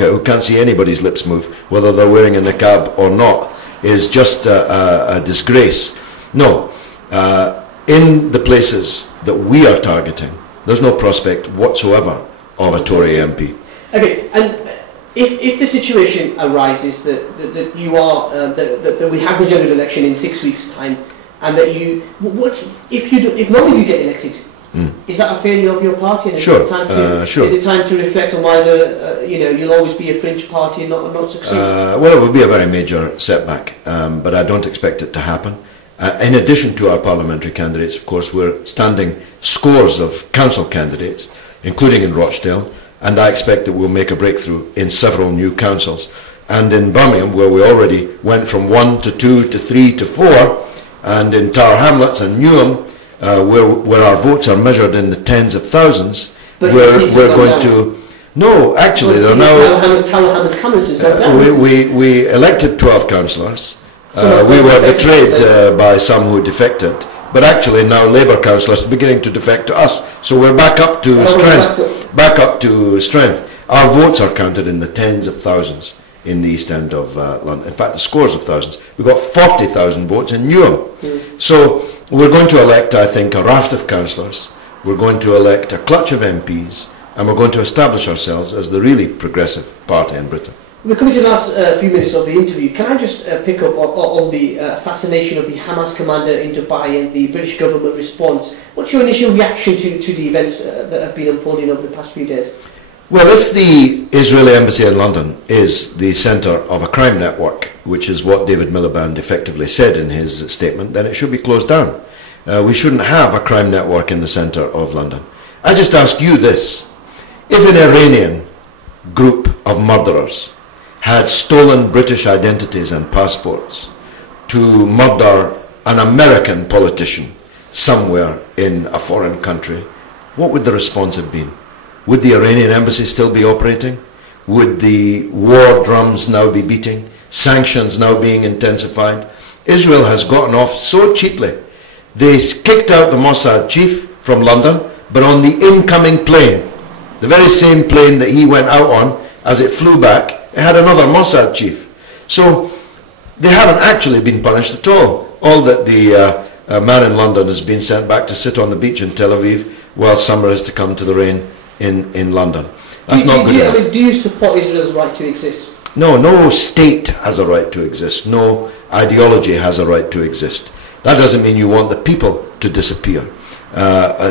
who can't see anybody's lips move, whether they're wearing a niqab or not, is just a disgrace. No, in the places that we are targeting, there's no prospect whatsoever of a Tory MP. Okay, and if the situation arises that you are that we have the general election in 6 weeks' time, and that you, if none of you get elected, is that a failure of your party? And Sure, sure. Is it time to reflect on whether you'll always be a fringe party and not succeed? Well, it would be a very major setback, but I don't expect it to happen. In addition to our parliamentary candidates, of course, we're standing scores of council candidates, including in Rochdale, and I expect that we'll make a breakthrough in several new councils. And in Birmingham, where we already went from 1 to 2 to 3 to 4, and in Tower Hamlets and Newham, where our votes are measured in the tens of thousands, we're going to... No, actually, they're now... We elected 12 councillors. We were betrayed by some who defected, but actually now Labour councillors are beginning to defect to us. So we're back up to strength. Back up to strength. Our votes are counted in the tens of thousands in the East End of London. In fact, the scores of thousands. We've got 40,000 votes in Newham. So we're going to elect, I think, a raft of councillors. We're going to elect a clutch of MPs, and we're going to establish ourselves as the really progressive party in Britain. We're coming to the last few minutes of the interview. Can I just pick up on the assassination of the Hamas commander in Dubai and the British government response? What's your initial reaction to the events that have been unfolding over the past few days? Well, if the Israeli embassy in London is the centre of a crime network, which is what David Miliband effectively said in his statement, then it should be closed down. We shouldn't have a crime network in the centre of London. I just ask you this. If an Iranian group of murderers had stolen British identities and passports to murder an American politician somewhere in a foreign country, what would the response have been? Would the Iranian embassy still be operating? Would the war drums now be beating? Sanctions now being intensified? Israel has gotten off so cheaply. They kicked out the Mossad chief from London, but on the incoming plane, the very same plane that he went out on, as it flew back, it had another Mossad chief. So they haven't actually been punished at all. All that the man in London has been sent back to sit on the beach in Tel Aviv while summer is to come to the rain in London. That's not good enough. I mean, do you support Israel's right to exist? No, no state has a right to exist. No ideology has a right to exist. That doesn't mean you want the people to disappear.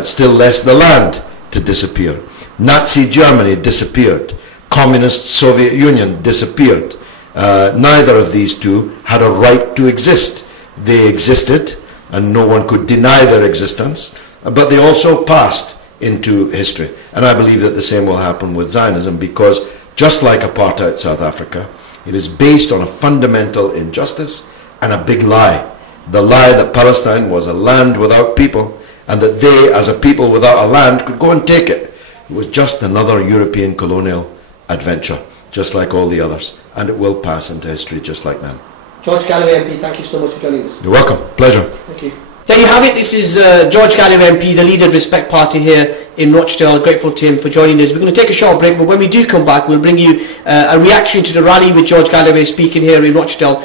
Still less the land to disappear. Nazi Germany disappeared. Communist Soviet Union disappeared. Neither of these two had a right to exist. They existed, and no one could deny their existence, but they also passed into history. And I believe that the same will happen with Zionism, because just like apartheid South Africa, it is based on a fundamental injustice and a big lie. The lie that Palestine was a land without people, and that they, as a people without a land, could go and take it. It was just another European colonial adventure, just like all the others, and it will pass into history just like them. George Galloway MP, thank you so much for joining us. You're welcome. Pleasure. Thank you. There you have it. This is George Galloway MP, the leader of Respect Party here in Rochdale. Grateful to him for joining us. We're going to take a short break, but when we do come back, we'll bring you a reaction to the rally with George Galloway speaking here in Rochdale.